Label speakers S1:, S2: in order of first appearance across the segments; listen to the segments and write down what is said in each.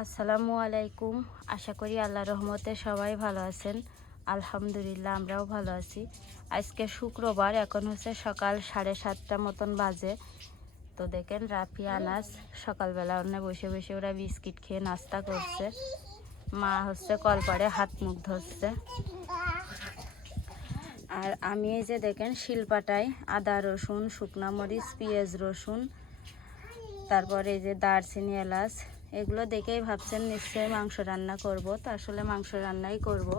S1: আসসালামু আলাইকুম। আশা করি আল্লাহ রহমতে সবাই ভালো আছেন। আলহামদুলিল্লাহ, আমরাও ভালো আছি। আজকে শুক্রবার, এখন হচ্ছে সকাল সাড়ে সাতটা মতন বাজে। তো দেখেন, রাফি আনাস সকালবেলা অন্য বসে বসে ওরা বিস্কিট খেয়ে নাস্তা করছে। মা হচ্ছে কলপাড়ে হাত মুখ ধরছে। আর আমি এই যে দেখেন, শিলপাটায় আদা রসুন, শুকনা মরিচ, পেঁয়াজ রসুন, তারপরে এই যে দারচিনি এলাচ এগুলো দেখেই ভাবছেন নিশ্চয়ই মাংস রান্না করব। তো আসলে মাংস রান্নাই করব।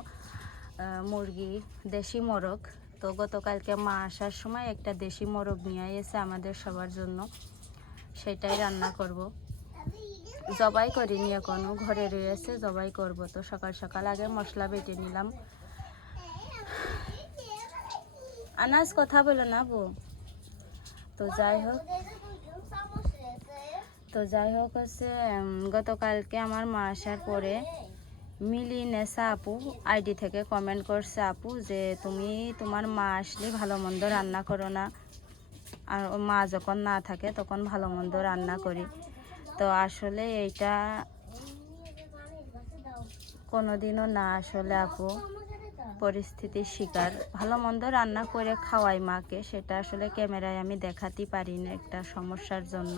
S1: মুরগি, দেশি মোরগ। তো গতকালকে মা আসার সময় একটা দেশি মোরগ নিয়ে এসে আমাদের সবার জন্য সেটাই রান্না করব। জবাই করিনি এখনও ঘরে রয়েছে, জবাই করব। তো সকাল সকাল আগে মশলা বেটে নিলাম। আনাজ কথা বলো না বউ। তো যাই হোক। তো যাই হোক হচ্ছে গতকালকে আমার মা আসার পরে মিলি নেশা আপু আইডি থেকে কমেন্ট করছে, আপু যে তুমি তোমার মা আসলে ভালো মন্দ রান্না করো না। আর মা যখন না থাকে তখন ভালো মন্দ রান্না করি। তো আসলে এইটা কোনোদিনও না আসলে আপু পরিস্থিতির শিকার। ভালো মন্দ রান্না করে খাওয়াই মাকে, সেটা আসলে ক্যামেরায় আমি দেখাতে পারি না একটা সমস্যার জন্য।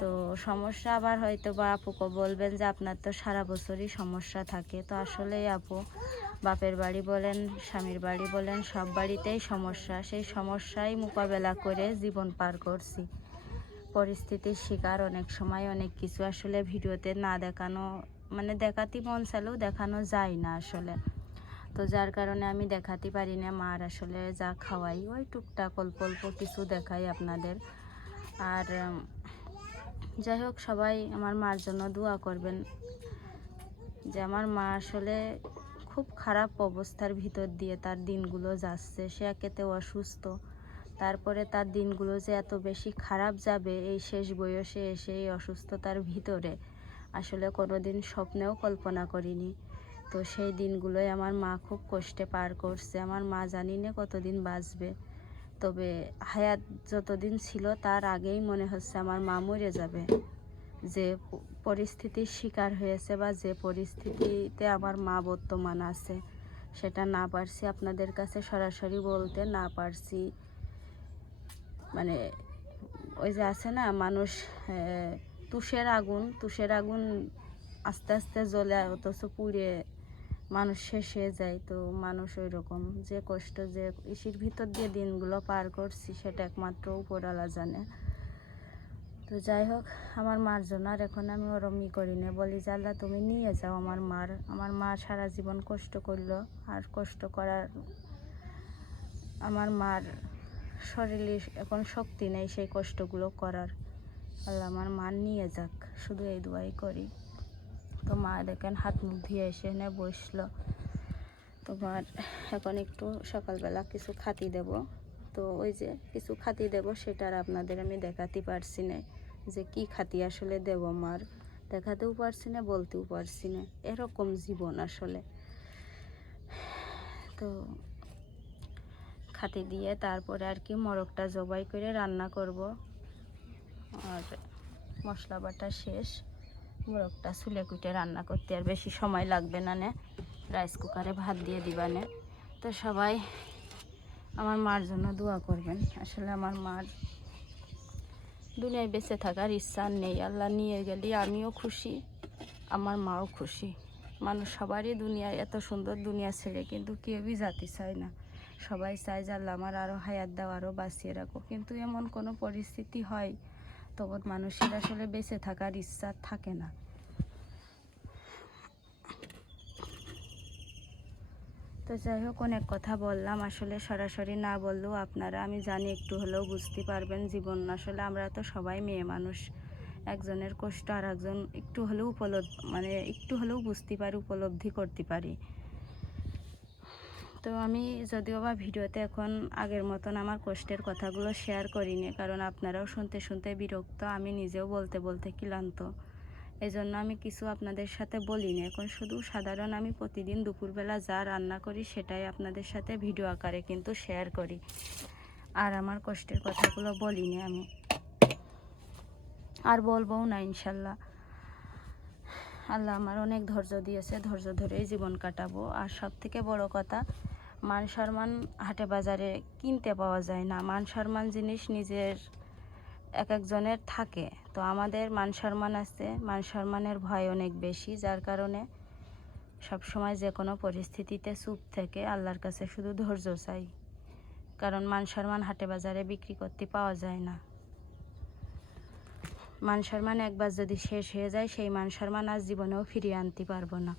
S1: তো সমস্যা আবার হয়তো বা আপুকে বলবেন যে আপনার তো সারা বছরই সমস্যা থাকে। তো আসলেই আপু, বাপের বাড়ি বলেন, স্বামীর বাড়ি বলেন, সব বাড়িতেই সমস্যা। সেই সমস্যাই মোকাবেলা করে জীবন পার করছি। পরিস্থিতির শিকার অনেক সময় অনেক কিছু আসলে ভিডিওতে না দেখানো মানে দেখাতে মন চাইলেও দেখানো যায় না আসলে। তো যার কারণে আমি দেখাতে পারি না, মার আসলে যা খাওয়াই, ওই টুকটাক অল্প অল্প কিছু দেখাই আপনাদের। আর যাই হোক, সবাই আমার মার জন্য দোয়া করবেন যে আমার মা আসলে খুব খারাপ অবস্থার ভিতর দিয়ে তার দিনগুলো যাচ্ছে। সে একেতে অসুস্থ, তারপরে তার দিনগুলো যে এত বেশি খারাপ যাবে এই শেষ বয়সে এসে এই অসুস্থতার ভিতরে আসলে কোনোদিন স্বপ্নেও কল্পনা করিনি। তো সেই দিনগুলোই আমার মা খুব কষ্টে পার করছে। আমার মা জানি না কতদিন বাঁচবে। তবে হায়াত যতদিন ছিল, তার আগেই মনে হচ্ছে আমার মা মরে যাবে। যে পরিস্থিতির শিকার হয়েছে বা যে পরিস্থিতিতে আমার মা বর্তমান আছে, সেটা না পারছি আপনাদের কাছে সরাসরি বলতে না পারছি। মানে ওই যে আছে না, মানুষ তুষের আগুন তুষের আগুন আস্তে আস্তে জ্বলে অথচ পুড়ে মানুষ শেষ হয়ে যায়, তো মানুষ ওই রকম যে কষ্ট যে ইসির ভিতর দিয়ে দিনগুলো পার করছি, সেটা একমাত্র উপরওয়ালা জানে। তো যাই হোক, আমার মার জন্য আর এখন আমি ওরমই করি না। বলি যে, আল্লাহ, তুমি নিয়ে যাও আমার মার। আমার মা সারা জীবন কষ্ট করল, আর কষ্ট করার আমার মার শরীরে এখন শক্তি নেই সেই কষ্টগুলো করার। আল্লাহ, আমার মা নিয়ে যাক। শুধু এই দোয়াই করি। তো মা দেখেন হাত মুখ ধুয়ে এসে এনে বসল। তোমার এখন একটু সকালবেলা কিছু খাতি দেব। তো ওই যে কিছু খাতি দেব সেটা আর আপনাদের আমি দেখাতে পারছি না যে কি খাতি আসলে দেব মার। দেখাতেও পারছি না, বলতেও পারছি না। এরকম জীবন আসলে। তো খাতি দিয়ে তারপরে আর কি মোরগটা জবাই করে রান্না করব। আর মশলা বাটা শেষ। মোরগটা চুলে কুটে রান্না করতে আর বেশি সময় লাগবে না নে। রাইস কুকারে ভাত দিয়ে দিবা নে। তো সবাই আমার মার জন্য দোয়া করবেন। আসলে আমার মার দুনিয়ায় বেঁচে থাকার ইচ্ছা নেই। আল্লাহ নিয়ে গেলে, আমিও খুশি, আমার মাও খুশি। মানুষ সবারই দুনিয়ায় এত সুন্দর দুনিয়া ছেড়ে কিন্তু কেউই জাতি চায় না। সবাই চায় যে আল্লাহ আমার আরও হায়াত দাও আরও বাঁচিয়ে রাখো কিন্তু এমন কোনো পরিস্থিতি হয় তখন মানুষের আসলে বেঁচে থাকার ইচ্ছা থাকে না। তো যাই হোক, অনেক কথা বললাম। আসলে সরাসরি না বললেও আপনারা, আমি জানি একটু হলেও বুঝতে পারবেন জীবন। আসলে আমরা তো সবাই মেয়ে মানুষ। একজনের কষ্ট আর একজন একটু হলেও উপলব্ধ মানে একটু হলেও বুঝতে পারি, উপলব্ধি করতে পারি। তো আমি যদিও বা ভিডিওতে এখন আগের মতন আমার কষ্টের কথাগুলো শেয়ার করিনি, কারণ আপনারাও শুনতে শুনতে বিরক্ত, আমি নিজেও বলতে বলতে ক্লান্ত। এই জন্য আমি কিছু আপনাদের সাথে বলিনি। এখন শুধু সাধারণ আমি প্রতিদিন দুপুরবেলা যা রান্না করি সেটাই আপনাদের সাথে ভিডিও আকারে কিন্তু শেয়ার করি। আর আমার কষ্টের কথাগুলো বলিনি আমি। আর বলবও না ইনশাল্লাহ। আল্লাহ আমার অনেক ধৈর্য দিয়েছে, ধৈর্য ধরেই জীবন কাটাবো। আর সব থেকে বড় কথা, মান সম্মান হাটে বাজারে কিনতে পাওয়া যায় না। মান সম্মান জিনিস নিজের এক একজনের থাকে। তো আমাদের মান সম্মান আছে, মান সম্মানের ভয় অনেক বেশি, যার কারণে সব সময় যে কোনো পরিস্থিতিতে চুপ থেকে আল্লাহর কাছে শুধু ধৈর্য চাই। কারণ মান সম্মান হাটে বাজারে বিক্রি করতে পাওয়া যায় না। মান সম্মান একবার যদি শেষ হয়ে যায়, সেই মান সম্মান আর জীবনেও ফিরিয়ে আনতে পারব না।